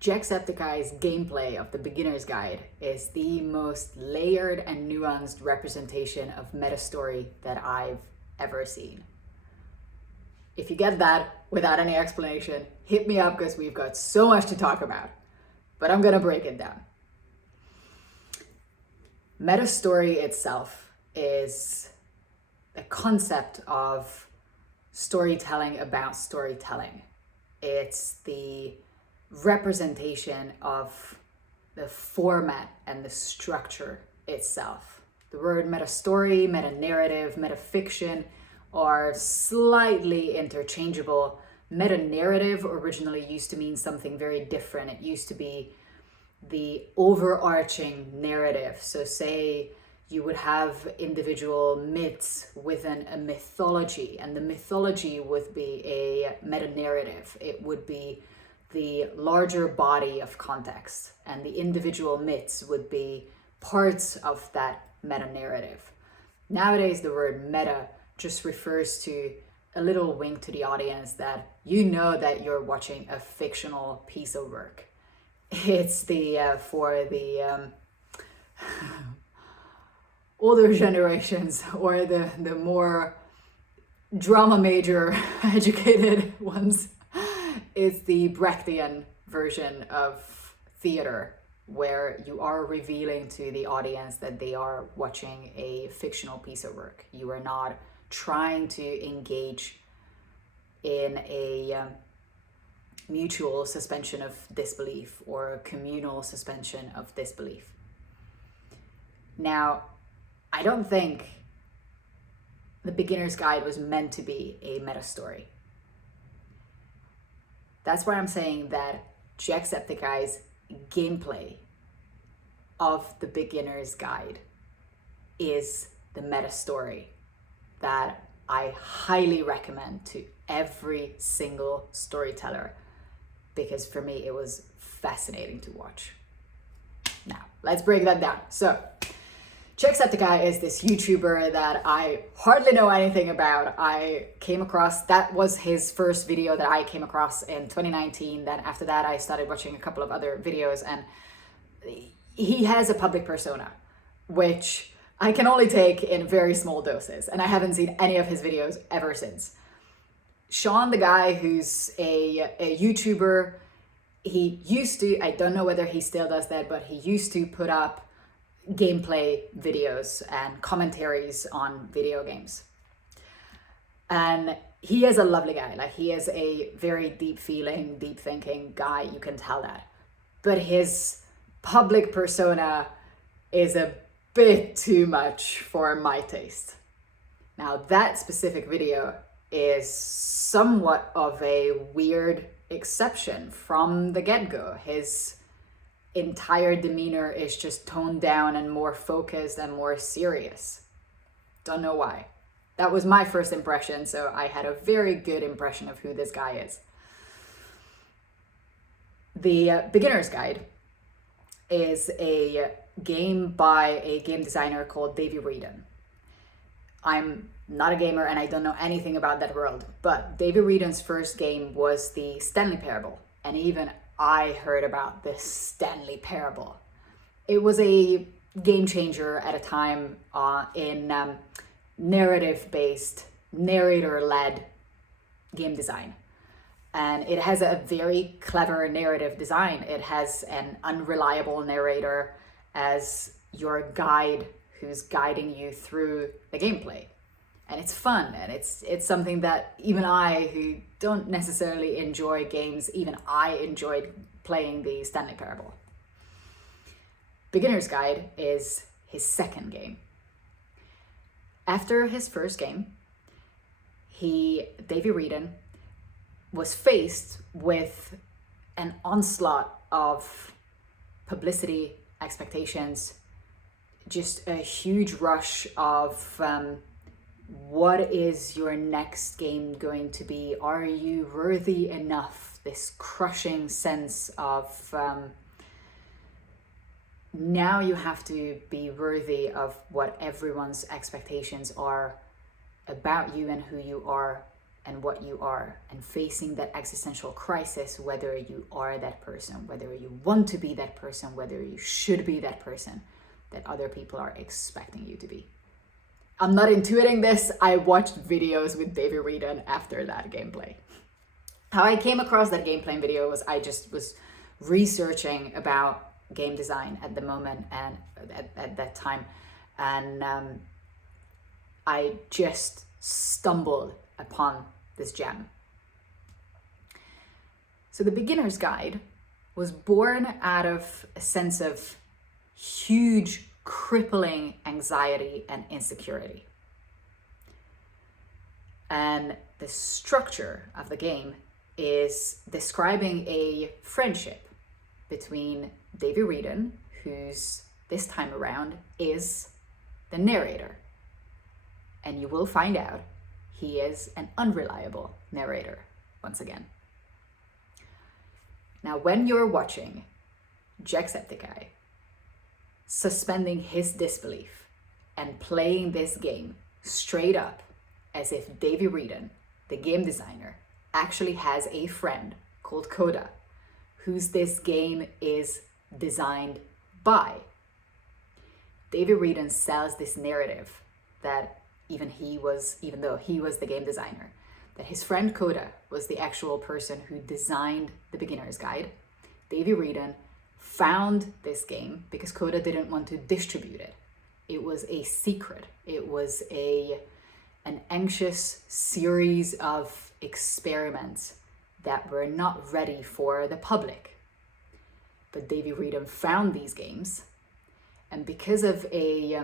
Jacksepticeye's gameplay of the beginner's guide is the most layered and nuanced representation of MetaStory that I've ever seen. If you get that without any explanation, hit me up because we've got so much to talk about. But I'm gonna break it down. MetaStory itself is a concept of storytelling about storytelling. It's the representation of the format and the structure itself. The word metastory, meta-narrative, metafiction are slightly interchangeable. Meta-narrative originally used to mean something very different. It used to be the overarching narrative. So say you would have individual myths within a mythology, and the mythology would be a meta-narrative. It would be the larger body of context, and the individual myths would be parts of that meta-narrative. Nowadays, the word meta just refers to a little wink to the audience that you know that you're watching a fictional piece of work. It's for the older generations, or the more drama major educated ones. It's the Brechtian version of theater, where you are revealing to the audience that they are watching a fictional piece of work. You are not trying to engage in a mutual suspension of disbelief or a communal suspension of disbelief. Now, I don't think the beginner's guide was meant to be a meta story. That's why I'm saying that Jacksepticeye's gameplay of the beginner's guide is the meta story that I highly recommend to every single storyteller, because for me it was fascinating to watch. Now, let's break that down. So, Jacksepticeye is this YouTuber that I hardly know anything about. I came across, that was his first video that I came across in 2019. Then after that, I started watching a couple of other videos, and he has a public persona, which I can only take in very small doses, and I haven't seen any of his videos ever since. Sean, the guy who's a YouTuber, he used to, I don't know whether he still does that, but he used to put up gameplay videos and commentaries on video games. And he is a lovely guy. Like, he is a very deep feeling, deep thinking guy, you can tell that. But his public persona is a bit too much for my taste. Now, that specific video is somewhat of a weird exception from the get-go. His entire demeanor is just toned down and more focused and more serious. Don't know why. That was my first impression, so I had a very good impression of who this guy is. The beginner's guide is a game by a game designer called Davey Wreden. I'm not a gamer and I don't know anything about that world, but Davey Wreden's first game was the Stanley Parable, and even I heard about this Stanley Parable. It was a game changer at a time in narrative-based, narrator-led game design. And it has a very clever narrative design. It has an unreliable narrator as your guide who's guiding you through the gameplay. And it's fun, and it's something that even I, who don't necessarily enjoy games, even I enjoyed playing the Stanley Parable. Beginner's Guide is his second game. After his first game, Davey Wreden was faced with an onslaught of publicity, expectations, just a huge rush of what is your next game going to be? Are you worthy enough? This crushing sense of now you have to be worthy of what everyone's expectations are about you and who you are and what you are, and facing that existential crisis, whether you are that person, whether you want to be that person, whether you should be that person that other people are expecting you to be. I'm not intuiting this. I watched videos with Davey Wreden after that gameplay. How I came across that gameplay video was I just was researching about game design at the moment and at that time, and I just stumbled upon this gem. So the beginner's guide was born out of a sense of huge, crippling anxiety and insecurity. And the structure of the game is describing a friendship between Davey Wreden, who's this time around is the narrator. And you will find out he is an unreliable narrator once again. Now, when you're watching Jacksepticeye suspending his disbelief and playing this game straight up as if Davey Wreden, the game designer, actually has a friend called Coda, whose this game is designed by. Davey Wreden sells this narrative that even though he was the game designer, that his friend Coda was the actual person who designed the beginner's guide. Davey Wreden found this game because Coda didn't want to distribute it. It was a secret. It was an anxious series of experiments that were not ready for the public. But Davey Wreden found these games, and because of a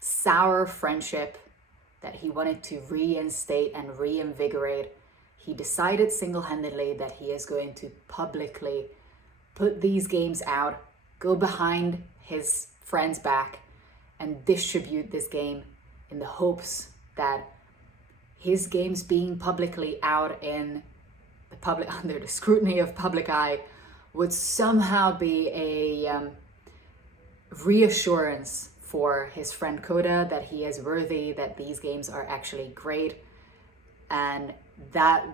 sour friendship that he wanted to reinstate and reinvigorate, he decided single-handedly that he is going to publicly put these games out, go behind his friend's back, and distribute this game in the hopes that his games being publicly out in the public, under the scrutiny of public eye, would somehow be a reassurance for his friend Coda that he is worthy, that these games are actually great, and that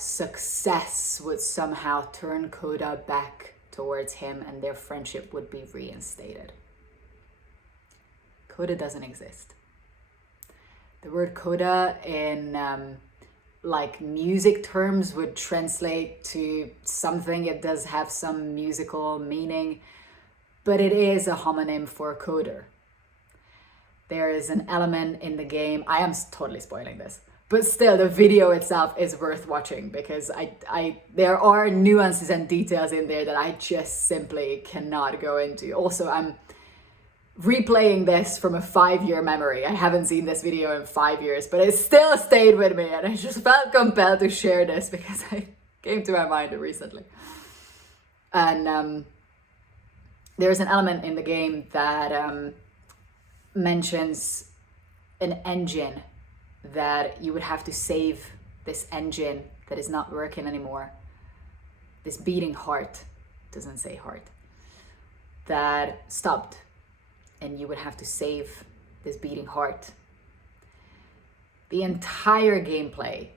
success would somehow turn Coda back towards him and their friendship would be reinstated. Coda doesn't exist. The word coda in like music terms would translate to something. It does have some musical meaning, but it is a homonym for coder. There is an element in the game, I am totally spoiling this, but still the video itself is worth watching because there are nuances and details in there that I just simply cannot go into. Also, I'm replaying this from a 5-year memory. I haven't seen this video in 5 years, but it still stayed with me and I just felt compelled to share this because it came to my mind recently. And there's an element in the game that mentions an engine, that you would have to save this engine that is not working anymore. This beating heart, doesn't say heart, that stopped, and you would have to save this beating heart. The entire gameplay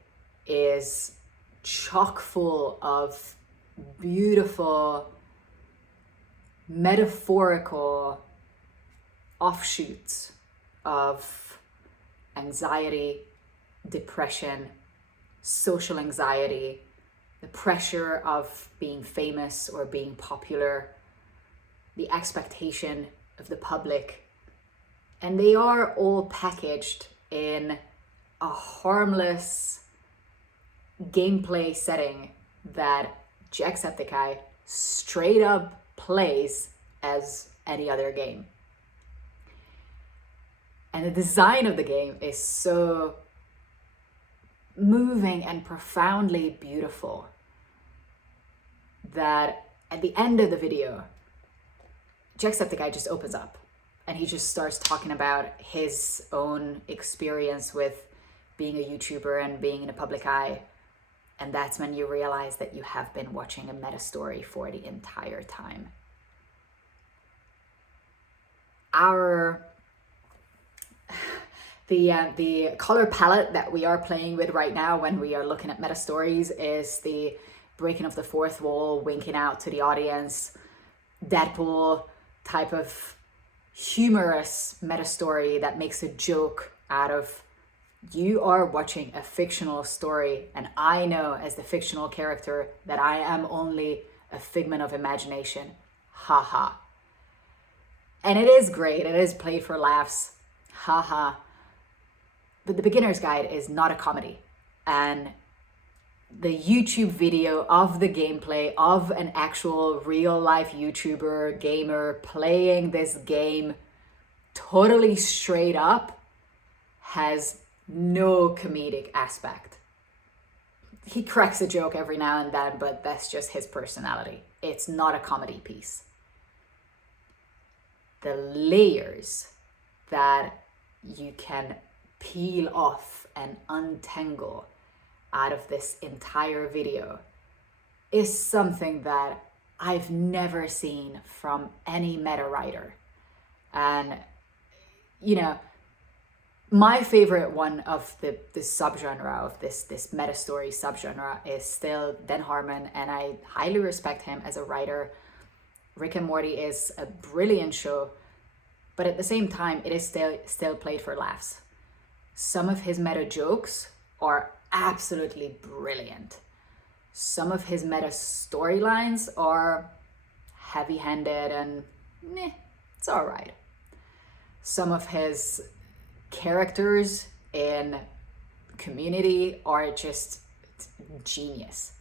is chock full of beautiful, metaphorical offshoots of anxiety, depression, social anxiety, the pressure of being famous or being popular, the expectation of the public, and they are all packaged in a harmless gameplay setting that Jacksepticeye straight up plays as any other game. And the design of the game is so moving and profoundly beautiful that at the end of the video, Jacksepticeye just opens up and he just starts talking about his own experience with being a YouTuber and being in a public eye. And that's when you realize that you have been watching a MetaStory for the entire time. The color palette that we are playing with right now when we are looking at meta stories is the breaking of the fourth wall, winking out to the audience, Deadpool type of humorous meta story that makes a joke out of, you are watching a fictional story and I know as the fictional character that I am only a figment of imagination. Haha. And it is great. It is played for laughs. Haha. But the beginner's guide is not a comedy. And the YouTube video of the gameplay of an actual real life YouTuber gamer playing this game totally straight up has no comedic aspect. He cracks a joke every now and then, but that's just his personality. It's not a comedy piece. The layers that you can peel off and untangle out of this entire video is something that I've never seen from any meta writer. And, you know, my favorite one of the subgenre of this meta story subgenre is still Dan Harmon, and I highly respect him as a writer. Rick and Morty is a brilliant show, but at the same time, it is still played for laughs. Some of his meta jokes are absolutely brilliant. Some of his meta storylines are heavy-handed and it's all right. Some of his characters in Community are just genius.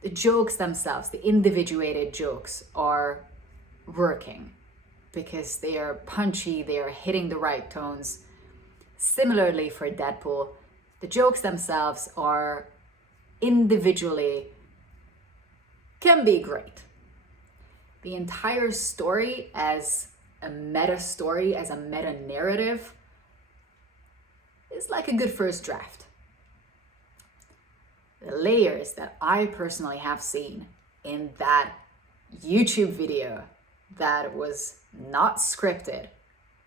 The jokes themselves, the individuated jokes, are working because they are punchy, they are hitting the right tones. Similarly for Deadpool, the jokes themselves are individually can be great. The entire story as a meta story, as a meta narrative, is like a good first draft. The layers that I personally have seen in that YouTube video that was not scripted,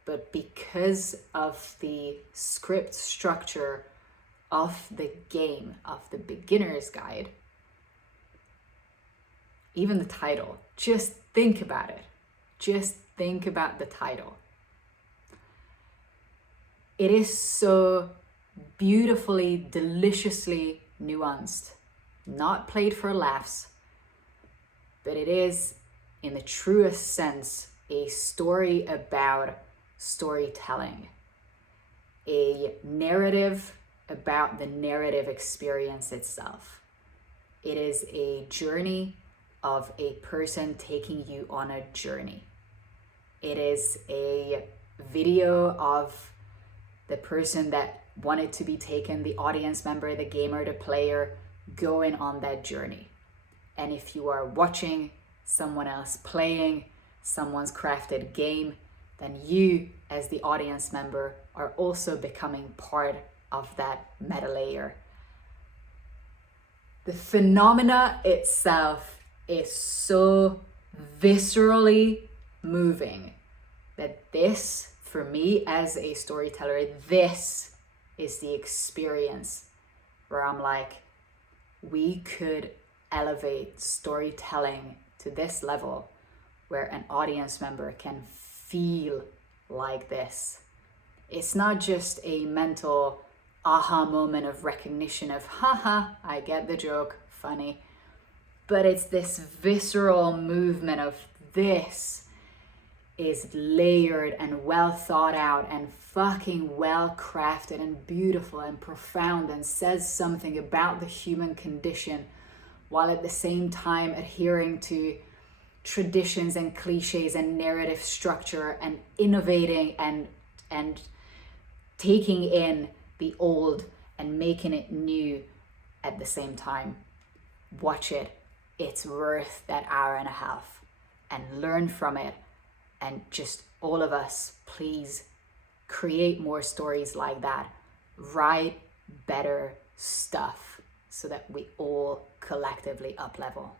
but because of the script structure of the game, of the beginner's guide, even the title, just think about it. Just think about the title. It is so beautifully, deliciously nuanced, not played for laughs, but it is, in the truest sense, a story about storytelling, a narrative about the narrative experience itself. It is a journey of a person taking you on a journey. It is a video of the person that wanted to be taken, the audience member, the gamer, the player, going on that journey. And if you are watching someone else playing someone's crafted game, then you, as the audience member, are also becoming part of that meta layer. The phenomena itself is so viscerally moving that this, for me as a storyteller, this is the experience where I'm like, we could elevate storytelling to this level where an audience member can feel like this. It's not just a mental aha moment of recognition of, haha, I get the joke, funny. But it's this visceral movement of, this is layered and well thought out and fucking well crafted and beautiful and profound and says something about the human condition, while at the same time adhering to traditions and cliches and narrative structure and innovating and taking in the old and making it new at the same time. Watch it. It's worth that hour and a half, and learn from it. And just all of us, please create more stories like that. Write better stuff so that we all collectively up level.